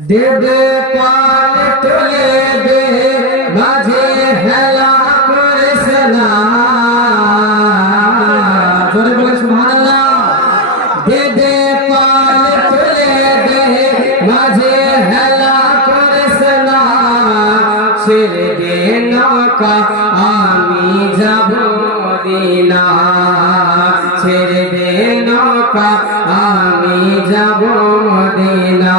দেবে পাল তুলে দে মাঝে হেলা করিস না জোরে বলে সুবহানাল্লাহ দেবে পাল তুলে দে মাঝে হেলা করিস না ছেড়ে দে নৌকা আমি যাব মদিনা ছেড়ে দে নৌকা আমি যাব মদিনা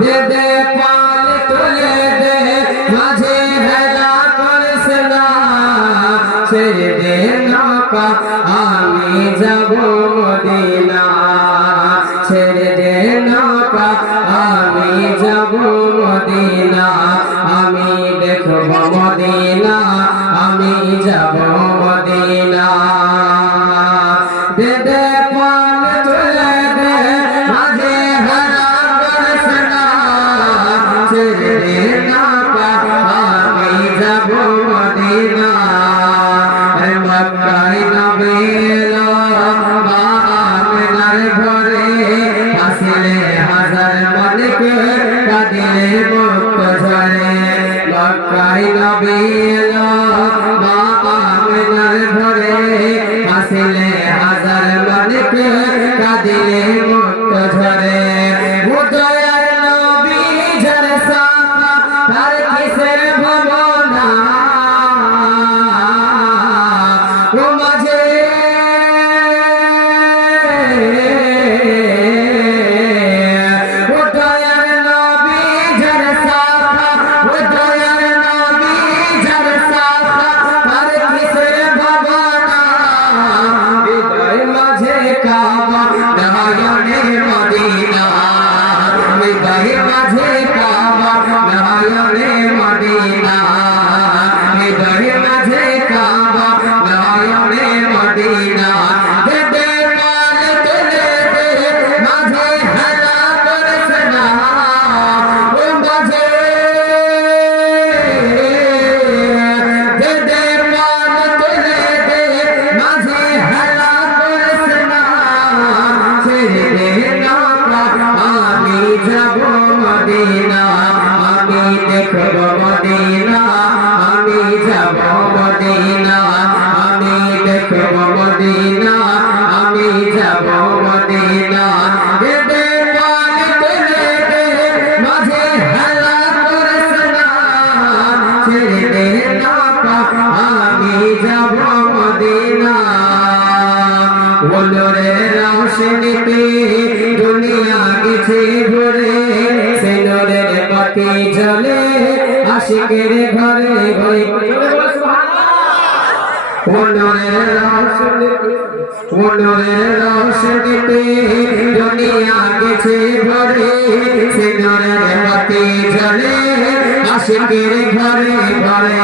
দে দে পাল তুলে দে মাঝে হেলা করিস না ছেড়ে দে নৌকা আমি যাব মদিনা ছেড়ে দে নৌকা আমি যাব মদিনা আমি দেখব মদিনা আমি যাব মদিনা দে দে পাল তুলে দে মাঝে হেলা করিস না ছেড়ে দে নৌকা আমি যাব মদিনা মক্কায় নবী এলো মা আমিনার ঘরে হাসিলে হাজার মনকে কাঁদিলে মুক্ত ঝরে মক্কায় নবী এলো মা আমিনার ঘরে হাসিলে হাজার মনকে কাঁদিলে মুক্ত ঝরে উদয়ের নবী যার সাথা তার কিসের ভাবনা ও মাঝে উদয়ের নবী যার সাথা উদয়ের নবী যার সাথা তার কিসের ভাবনা হৃদয় মাঝে কাবা নয়নে মদিনা হৃদয় মাঝে কাবা নয়নে মদিনা হৃদয় মাঝে কাবা নয়নে মদিনা দে দে পাল তুলে দে মাঝে হেলা করিস না ও মাঝে দে দে পাল তুলে দে মাঝে হেলা করিস না ছেড়ে দে নৌকা আমি যাব মদিনা আমি দেখব মদিনা আমি যাব মদিনা আমি দেখব মদিনা আমি যাব মদিনা দে দে পাল তুলে দে মাঝে হেলা করিস না ছেড়ে দে নৌকা আমি যাব মদিনা ওলরে রৌশনীতে দুনিয়া গেছে ভরে সে নূরের বাতি জ্বলে আশিকের ঘরে ঘরে ওলরে রৌশনীতে দুনিয়া গেছে ভরে সে নূরের বাতি জ্বলে আশিকের ঘরে ঘরে